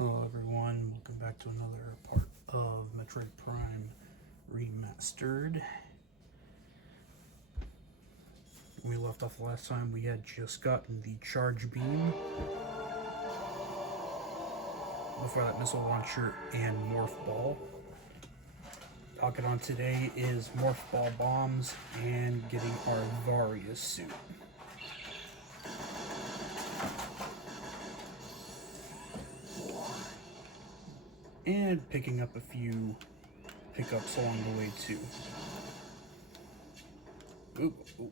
Hello everyone, welcome back to another part of Metroid Prime Remastered. When we left off last time, we had just gotten the charge beam. Before that, missile launcher and morph ball. Talking on today is morph ball bombs and getting our Varia suit. And picking up a few pickups along the way too. Ooh, ooh.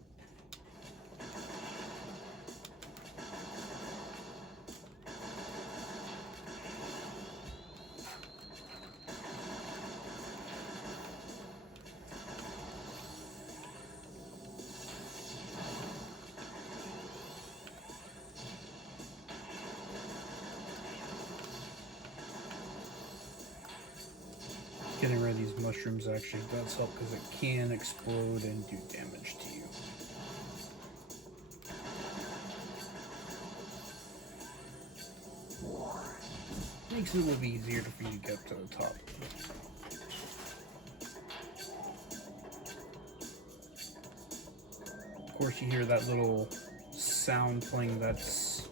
Getting rid of these mushrooms actually does help because it can explode and do damage to you. Makes it a little bit easier for you to get up to the top. Of course, you hear that little sound playing. That's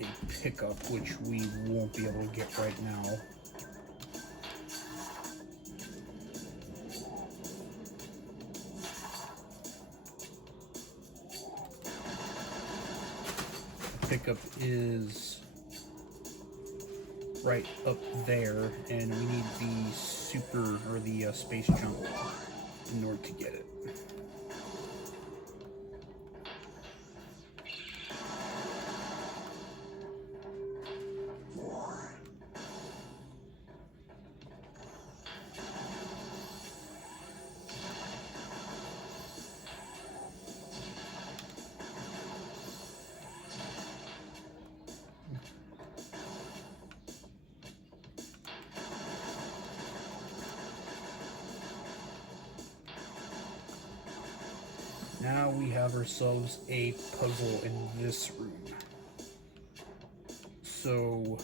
a pickup, which we won't be able to get right now. Pickup is right up there, and we need the super or the space jump in order to get it. Now we have ourselves a puzzle in this room. So,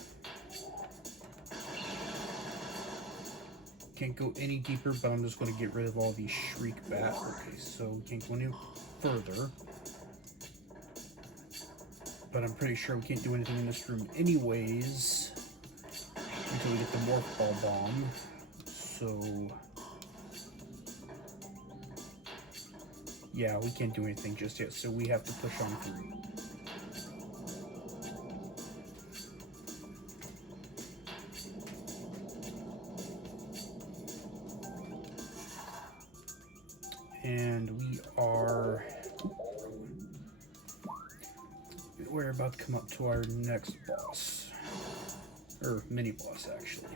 can't go any deeper, but I'm just going to get rid of all these shriek bat. Okay, so we can't go any further. But I'm pretty sure we can't do anything in this room anyways until we get the morph ball bomb. So yeah, we can't do anything just yet, so we have to push on through. And we're about to come up to our next boss, or mini boss actually.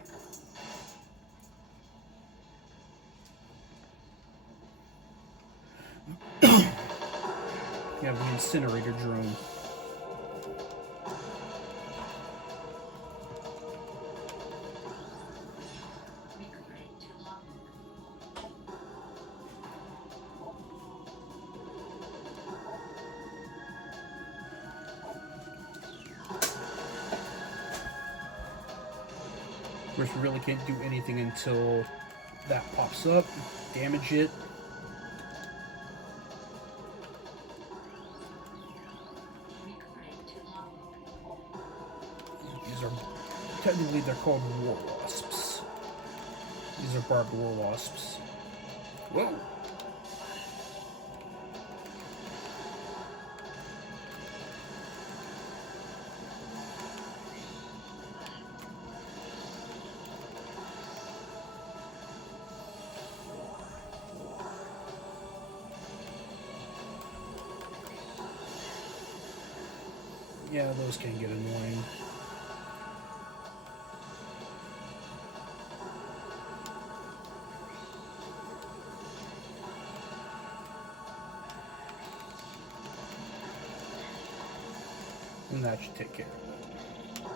You have the incinerator drone. Of course, we really can't do anything until that pops up, damage it. Technically, they're called war wasps. These are barbed war wasps. Whoa! Yeah, those can get annoying. And that should take care of it.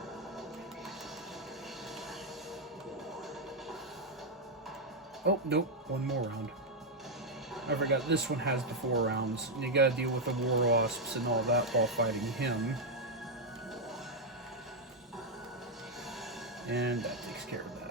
Oh, nope, one more round. I forgot this one has the 4 rounds. And you gotta deal with the war wasps and all that while fighting him. And that takes care of that.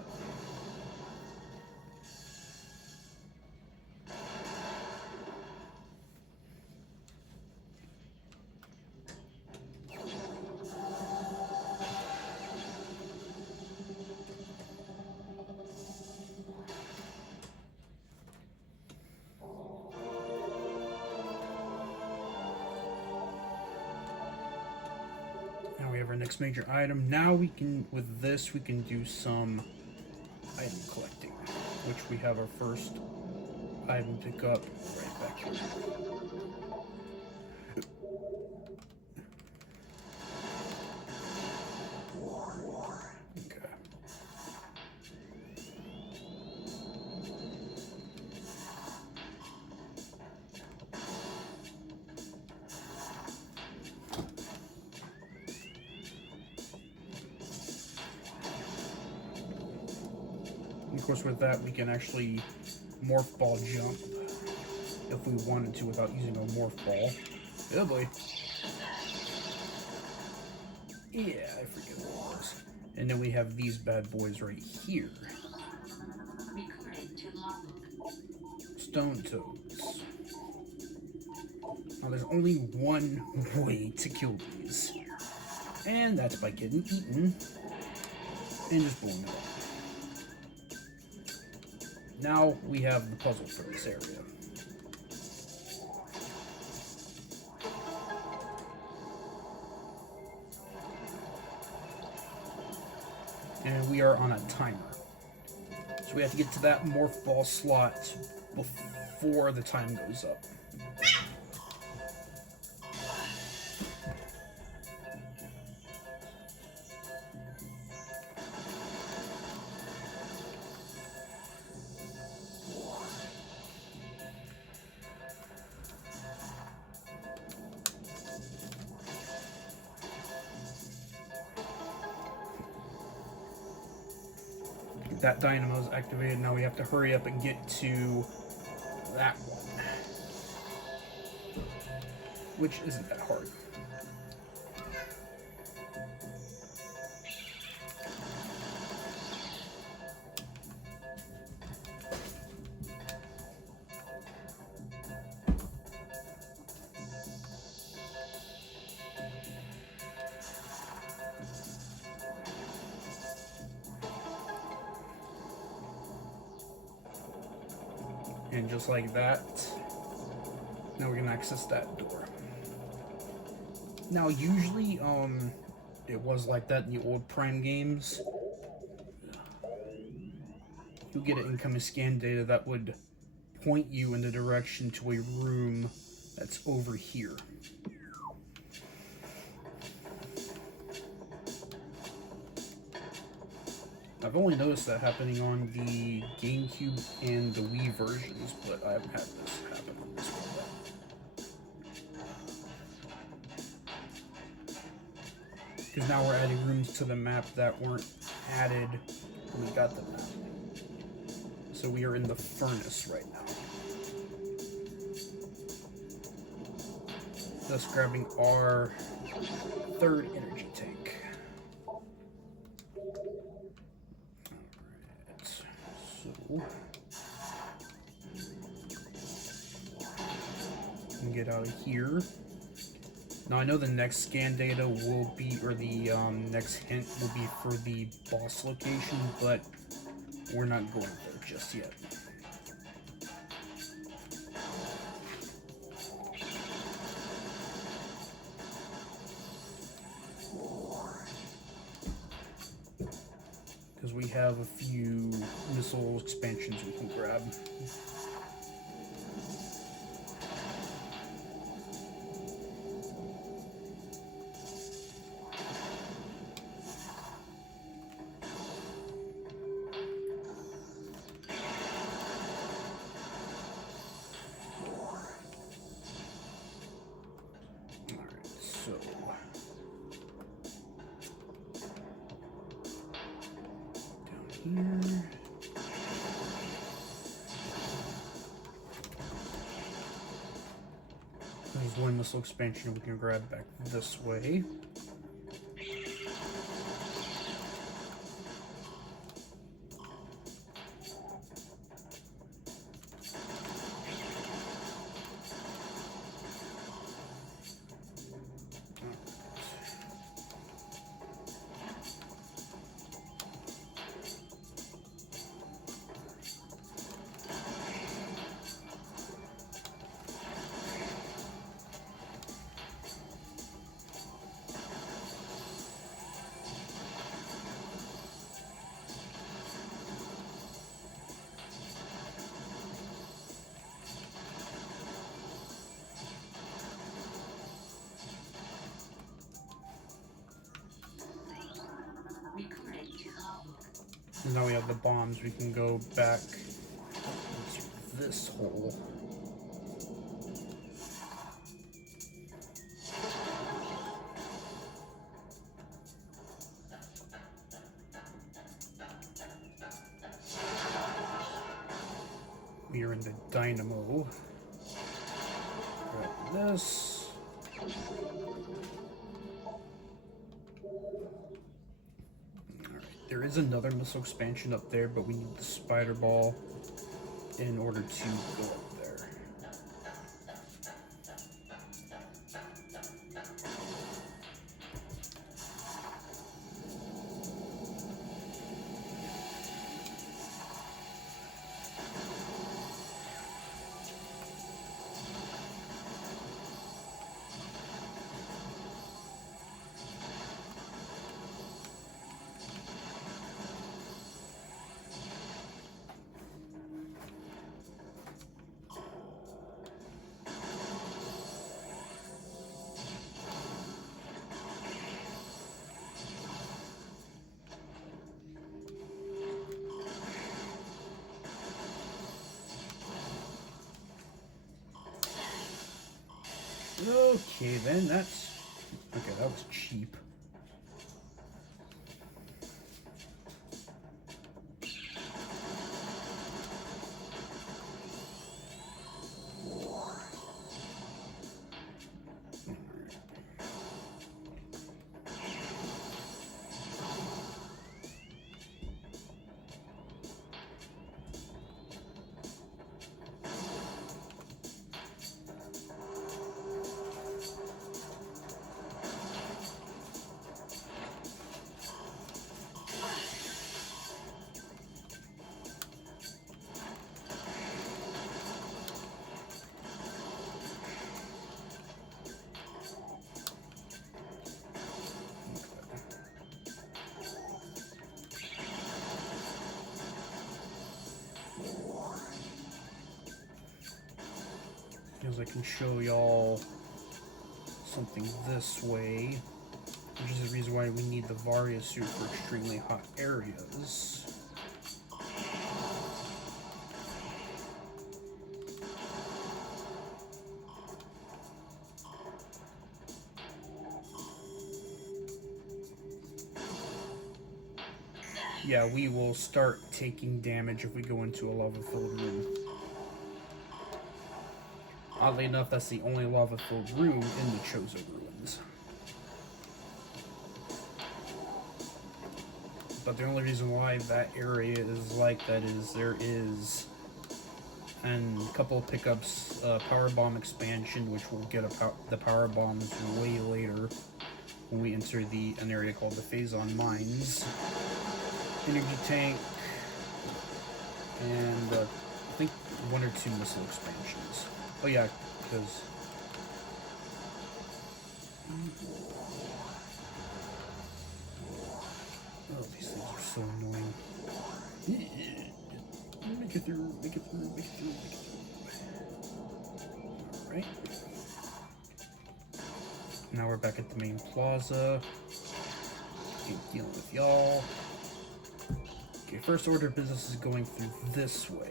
Now we have our next major item. Now we can, with this, we can do some item collecting, which we have our first item pick up right back here. Okay. And of course, with that, we can actually morph ball jump if we wanted to without using a morph ball. Oh boy. Yeah, I forget what it was. And then we have these bad boys right here. Stone toads. Now there's only one way to kill these. And that's by getting eaten and just blowing it up. Now we have the puzzle for this area. And we are on a timer. So we have to get to that morph ball slot before the time goes up. That dynamo is activated. Now we have to hurry up and get to that one, which isn't that hard. And just like that, now we can access that door. Now usually, it was like that in the old Prime games. You get an incoming scan data that would point you in the direction to a room that's over here. I've only noticed that happening on the GameCube and the Wii versions, but I haven't had this happen on this one yet. Because now we're adding rooms to the map that weren't added when we got the map. So we are in the furnace right now. Thus grabbing our third energy tank. Get out of here. Now I know the next scan data will be, or the next hint will be for the boss location, but we're not going there just yet. Because we have a few missile expansions we can grab. Here. There's one missile expansion we can grab back this way. And now we have the bombs. We can go back into this hole. We are in the dynamo. Grab this. Alright, there is another missile expansion up there, but we need the spider ball in order to go up there. Okay, then that's... Okay, that was cheap. Because I can show y'all something this way, which is the reason why we need the Varia suit for extremely hot areas. Yeah, we will start taking damage if we go into a lava-filled room. Oddly enough, that's the only lava-filled room in the Chozo ruins. But the only reason why that area is like that is there is a couple of pickups, power bomb expansion, which will get the power bombs way later when we enter an area called the Phazon Mines. Energy tank, and I think 1 or 2 missile expansions. Oh yeah, because oh, these things are so annoying. Make it through, make it through, make it through, make it through. Alright. Now we're back at the main plaza. Dealing with y'all. Okay, first order of business is going through this way.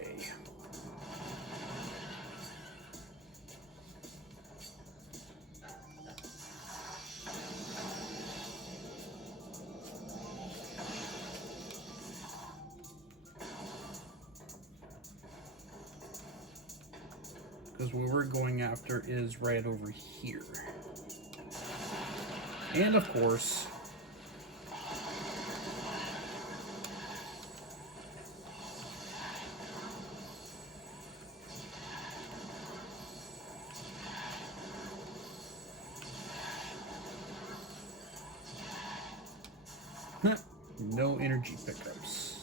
Because what we're going after is right over here. And of course, no energy pickups.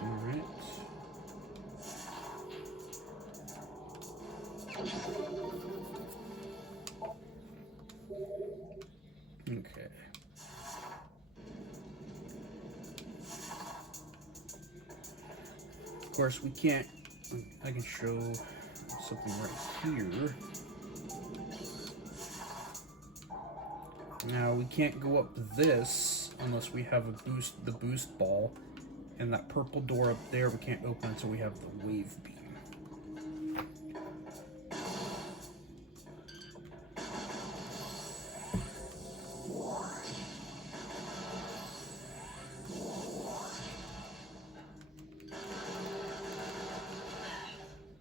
Alright. Okay. Of course, we can't. I can show something right here. Now, we can't go up this unless we have the boost ball. And that purple door up there, we can't open until we have the wave beam.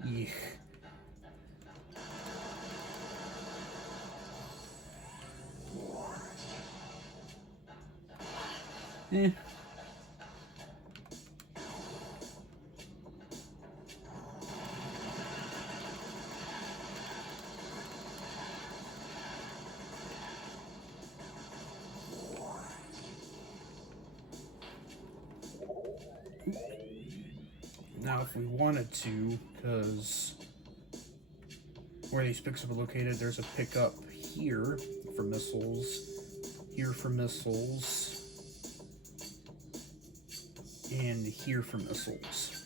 Eek. Eh. Now, if we wanted to, because where these pickups are located, there's a pickup here for missiles, here for missiles, and here for missiles.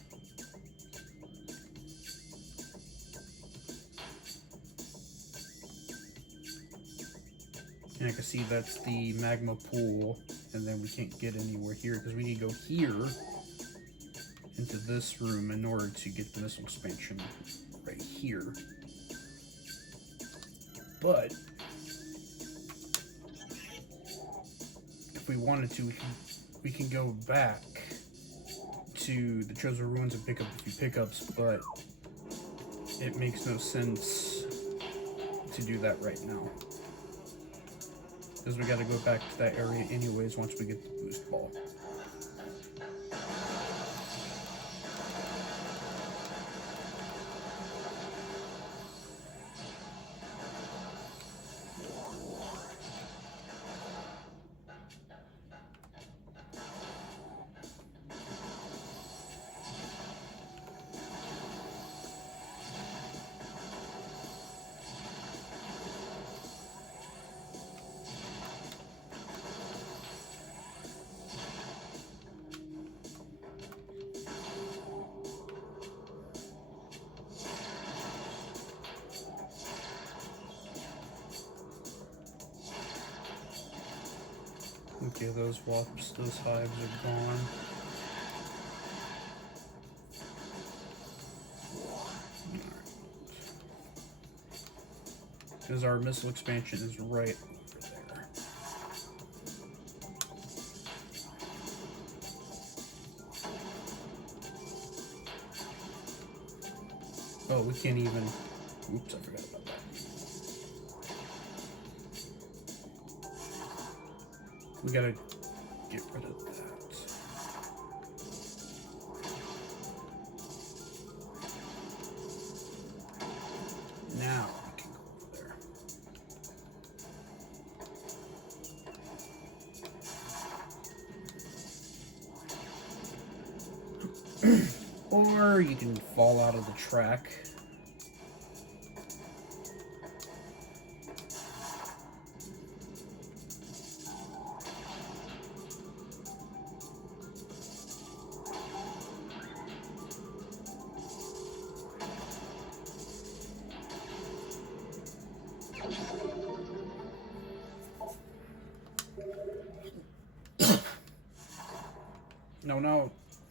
And I can see that's the magma pool, and then we can't get anywhere here because we need to go here into this room in order to get the missile expansion right here. But if we wanted to, we can go back to the Chosen Ruins and pick up a few pickups, but it makes no sense to do that right now, because we got to go back to that area anyways once we get the boost ball. Okay, those wasps, those hives are gone. Because our missile expansion is right over there. Oh, we can't even... Oops, I forgot about that. We gotta get rid of that. Now we can go over there. Or you can fall out of the track.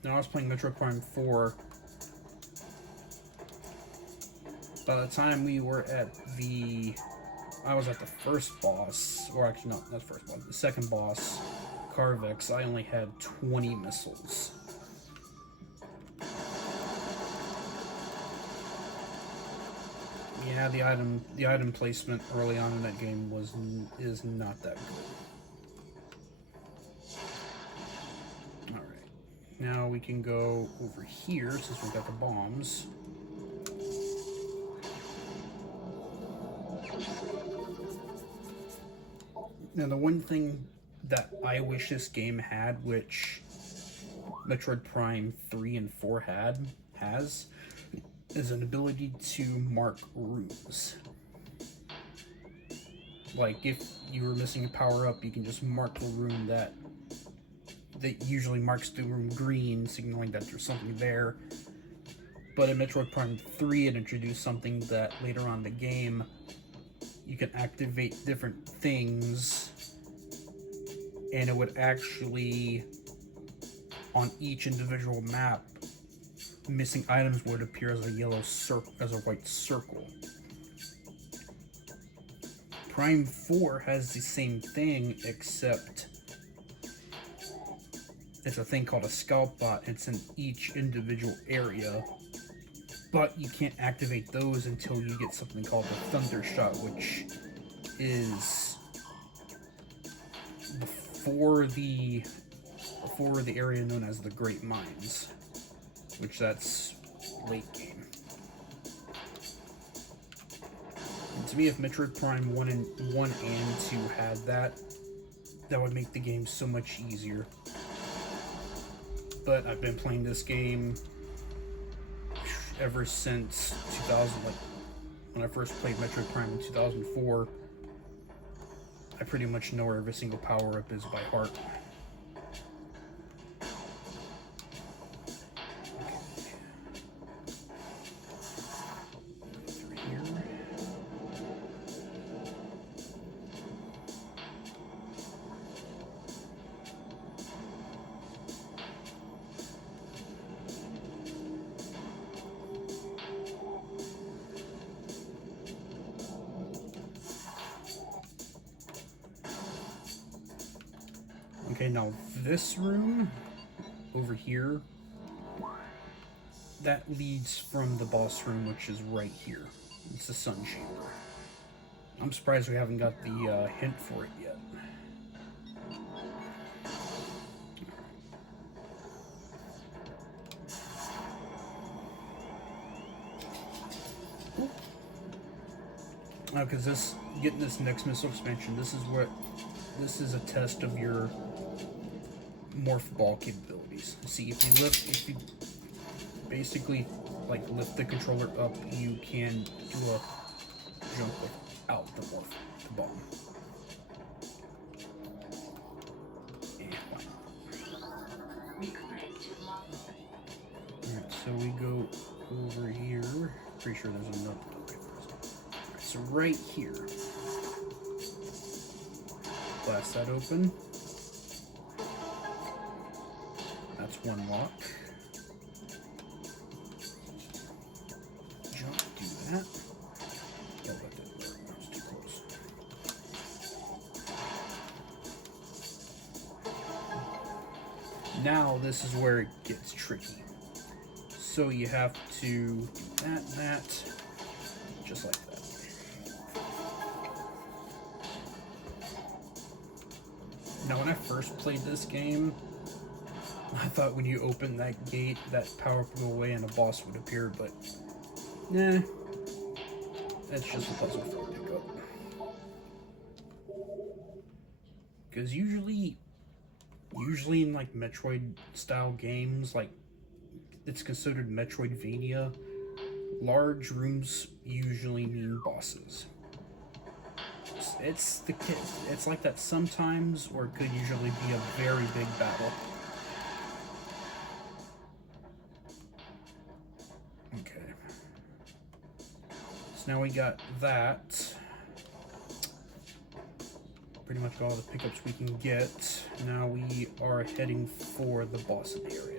No, I was playing Metroid Prime 4. By the time we were at I was at the first boss, or actually not the first boss, the second boss, Carvex, I only had 20 missiles. Yeah, the item placement early on in that game is not that good. Now we can go over here since we've got the bombs. Now the one thing that I wish this game had, which Metroid Prime 3 and 4 has, is an ability to mark rooms. Like if you were missing a power-up, you can just mark the room that usually marks the room green, signaling that there's something there. But in Metroid Prime 3, it introduced something that later on in the game, you can activate different things and it would actually, on each individual map, missing items would appear as a yellow circle, as a white circle. Prime 4 has the same thing, except it's a thing called a scout bot. It's in each individual area, but you can't activate those until you get something called the Thunder Shot, which is before the area known as the Great Mines, which that's late game. And to me, if Metroid Prime 1 and 2 had that, that would make the game so much easier. But I've been playing this game ever since 2000, like when I first played Metroid Prime in 2004. I pretty much know where every single power-up is by heart. Okay, now this room over here, that leads from the boss room, which is right here. It's the Sun Chamber. I'm surprised we haven't got the hint for it yet. Because getting this next missile expansion, this is a test of your morph ball capabilities. See, if you basically like lift the controller up, you can do a jump without the morph, the bomb. And why not? Alright, so we go over here. Pretty sure there's another. Okay, alright, so right here. Blast that open. That's one lock. Jump, do that. Oh, that didn't work. That was too close. Now this is where it gets tricky. So you have to do that, just like that. Now, when I first played this game, I thought when you open that gate, that power would go away and a boss would appear, but nah, that's just a puzzle for a pickup. Because usually in like Metroid style games, like it's considered Metroidvania, large rooms usually mean bosses. It's like that sometimes, or it could usually be a very big battle. Okay. So now we got that. Pretty much all the pickups we can get. Now we are heading for the boss of the area.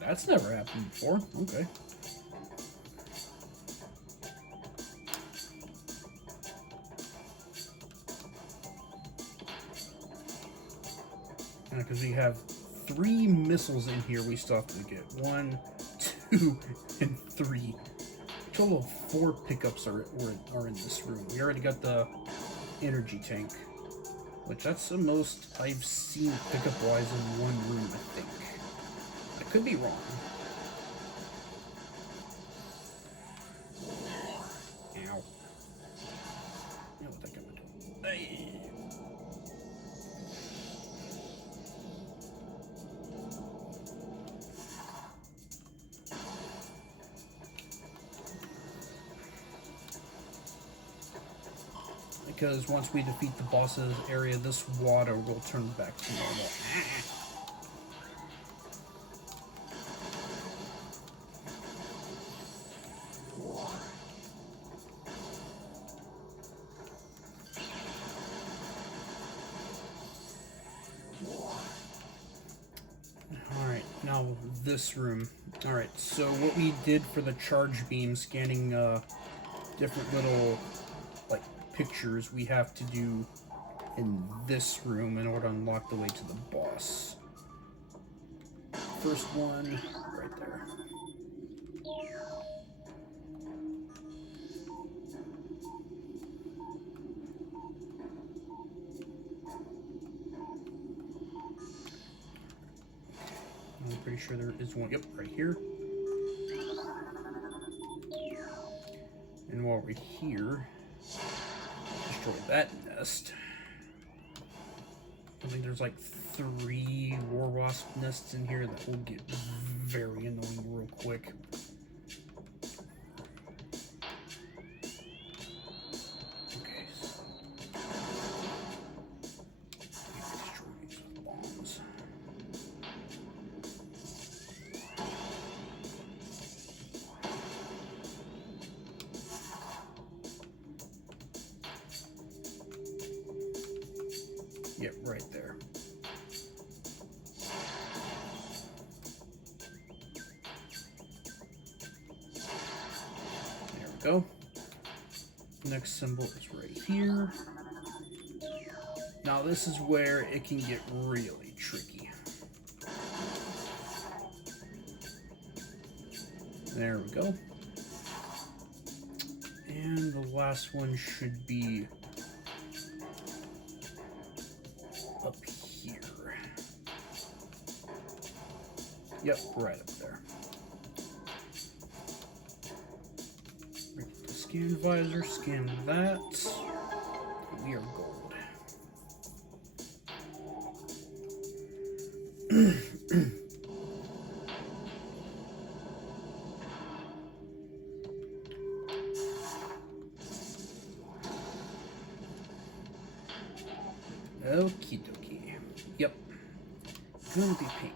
That's never happened before. Okay. Because we have 3 missiles in here we still have to get. 1, 2, and 3. A total of 4 pickups are in this room. We already got the energy tank, which that's the most I've seen pickup-wise in one room, I think. I could be wrong. Ow. You know what that gonna do. Hey. because once we defeat the boss's area, this water will turn back to normal. Alright, now this room. Alright, so what we did for the charge beam, scanning different little like pictures, we have to do in this room in order to unlock the way to the boss. First one, right there. I'm pretty sure there is one. Yep, right here. And while we're here, destroy that nest. I think there's like 3 war wasp nests in here that will get very annoying real quick. Okay, so destroy these with bombs. Yep, right there. There we go. Next symbol is right here. Now this is where it can get really tricky. There we go. And the last one should be up here. Yep, right up there. Break the scan visor, scan that. We are gold. Okie dokie. Yep. Gonna be pain.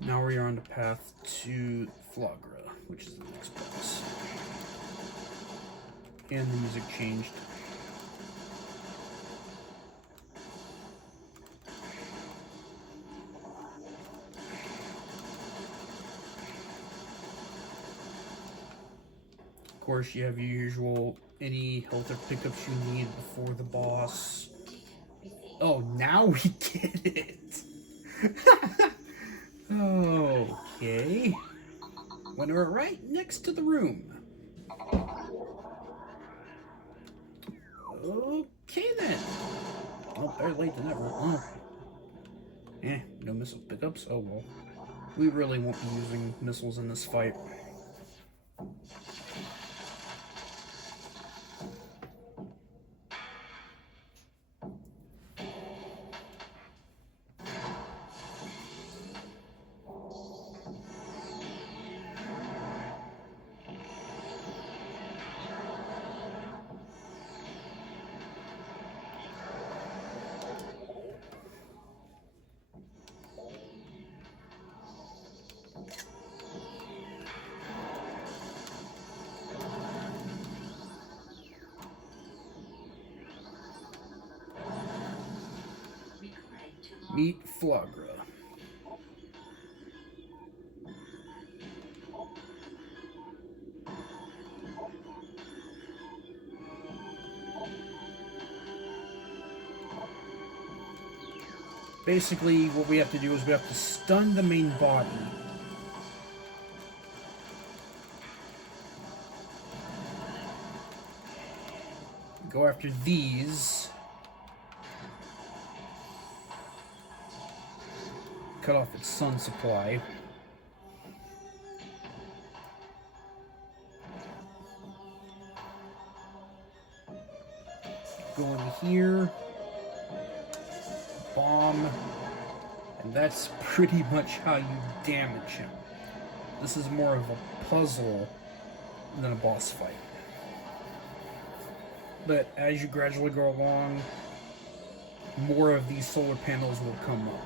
Now we are on the path to Flagra, which is the next boss. And the music changed. Of course, you have your usual, any health or pickups you need before the boss. Oh, now we get it! Okay. When we're right next to the room. Okay then. Oh, better late than never. Oh. No missile pickups? Oh well. We really won't be using missiles in this fight. Meet Flagra. Basically, what we have to do is we have to stun the main body. Go after these. Cut off its sun supply. Go in here. Bomb. And that's pretty much how you damage him. This is more of a puzzle than a boss fight. But as you gradually go along, more of these solar panels will come up.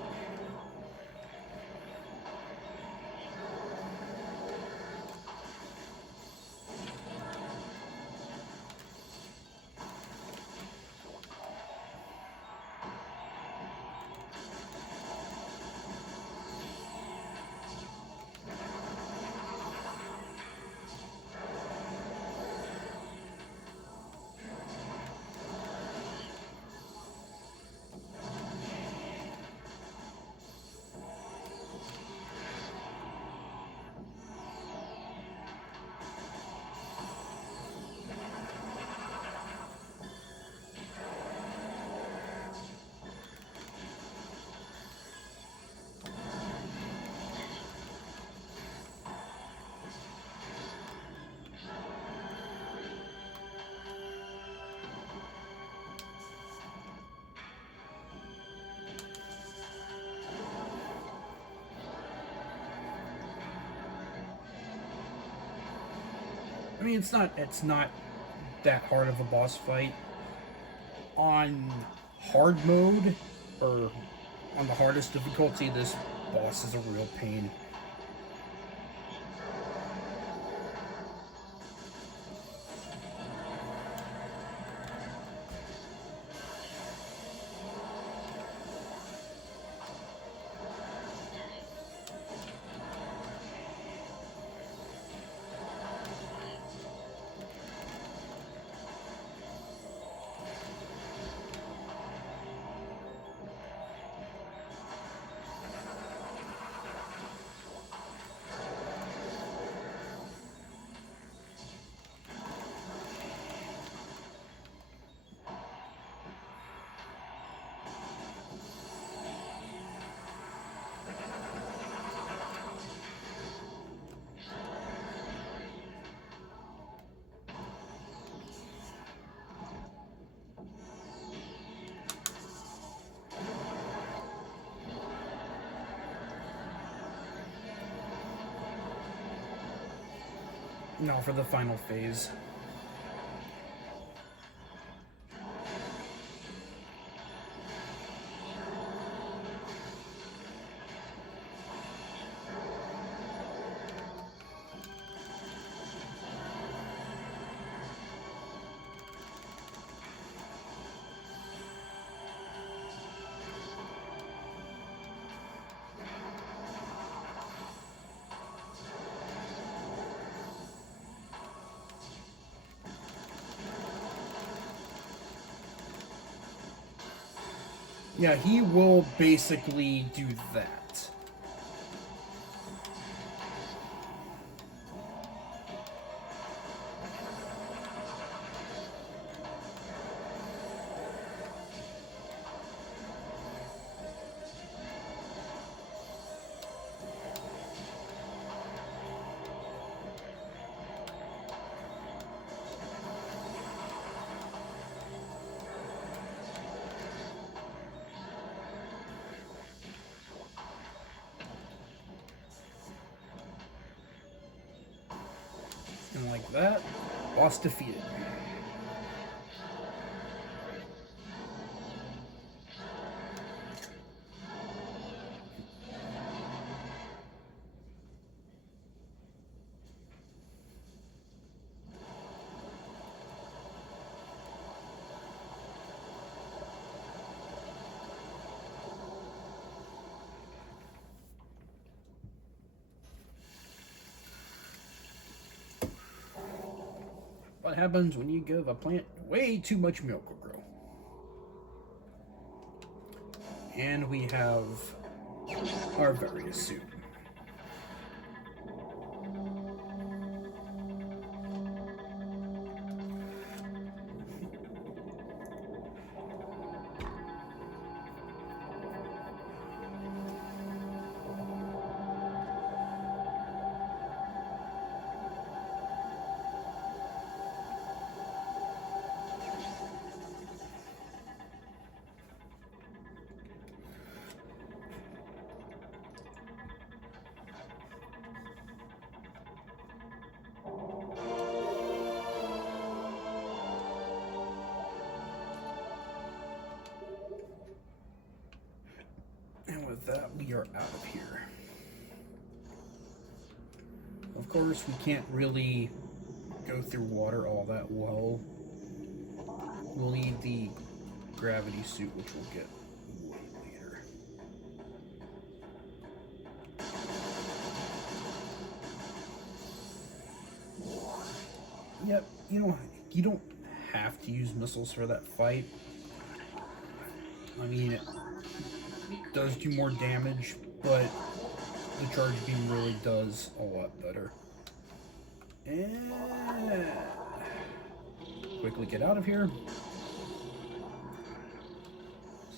I mean, it's not that hard of a boss fight. On hard mode, or on the hardest difficulty, this boss is a real pain. Now for the final phase. Yeah, he will basically do that. And like that, boss defeated. What happens when you give a plant way too much milk will grow? And we have our various suit. with that, we are out of here. Of course, we can't really go through water all that well. We'll need the gravity suit, which we'll get way later. Yep, you don't have to use missiles for that fight. I mean, it does do more damage, but the charge beam really does a lot better. And quickly get out of here.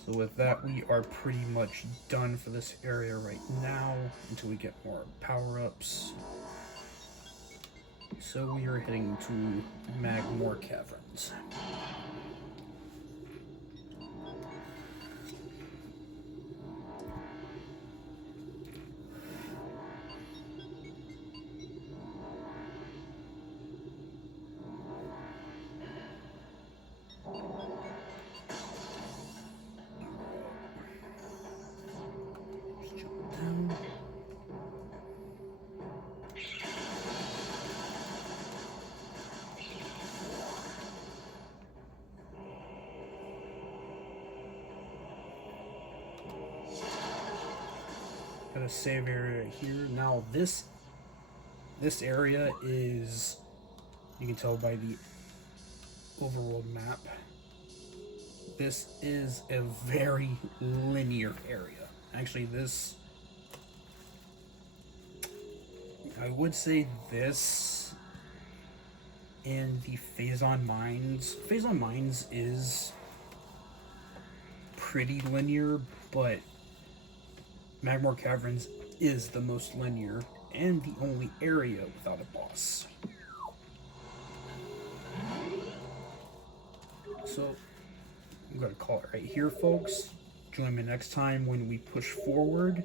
So with that, we are pretty much done for this area right now until we get more power-ups. So we are heading to Magmore Caverns. Got a save area here. Now this area is, you can tell by the overworld map, this is a very linear area. Actually, I would say this and the Phazon Mines is pretty linear, but Magmore Caverns is the most linear and the only area without a boss. So I'm gonna call it right here, folks. Join me next time when we push forward.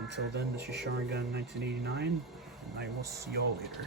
Until then, this is Sharingan 1989, and I will see y'all later.